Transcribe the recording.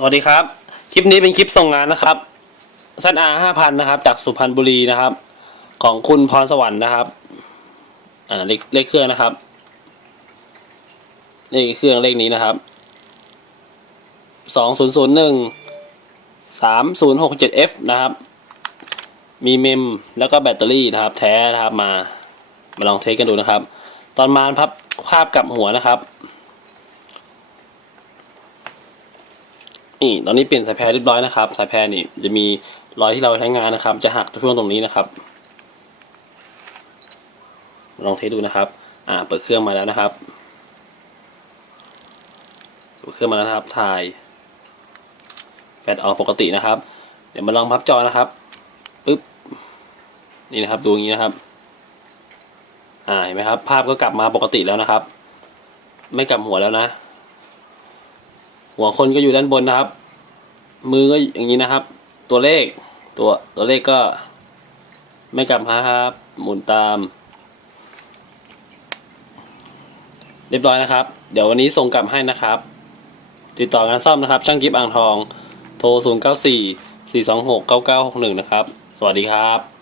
สวัสดีครับ คลิปนี้เป็นคลิปส่งงานนะครับซันอาห้าพันนะครับ จากสุพรรณบุรีนะครับ ของคุณพรสวรรค์นะครับ อ่าเลขเลขเครื่องนะครับ เลขเครื่องเลขนี้นะครับสองศูนย์ศูนย์หนึ่งสามศูนย์หกเจ็ด F นะครับ มีเมมแล้วก็แบตเตอรี่นะครับ แท้นะครับมา มาลองเทสกันดูนะครับ ตอนมาพับภาพกลับหัวนะครับ นี่ตอนนี้เปลี่ยนสายแพรเรียบร้อยนะครับ สายแพรนี่จะมีรอยที่เราใช้งานนะครับ จะหักช่วงตรงนี้นะครับ ลองเทสดูนะครับ อ่า เปิดเครื่องมาแล้วนะครับ เปิดเครื่องมาแล้วนะครับ ถ่ายแฟลชออกปกตินะครับ เดี๋ยวมาลองพับจอนะครับปึ๊บ นี่นะครับ ดูอย่างนี้นะครับ อ่า เห็นไหมครับ ภาพก็กลับมาปกติแล้วนะครับ ไม่กลับหัวแล้วนะหัวคนก็อยู่ด้านบนนะครับ มือก็อย่างนี้นะครับ ตัวเลขตัวตัวเลขก็ไม่กลับนะครับ หมุนตาม เรียบร้อยนะครับ เดี๋ยววันนี้ส่งกลับให้นะครับ ติดต่องานซ่อมนะครับ ช่างกิฟอ่างทอง โทร 0 9 4 4 2 6 9 9 6 1 นะครับ สวัสดีครับ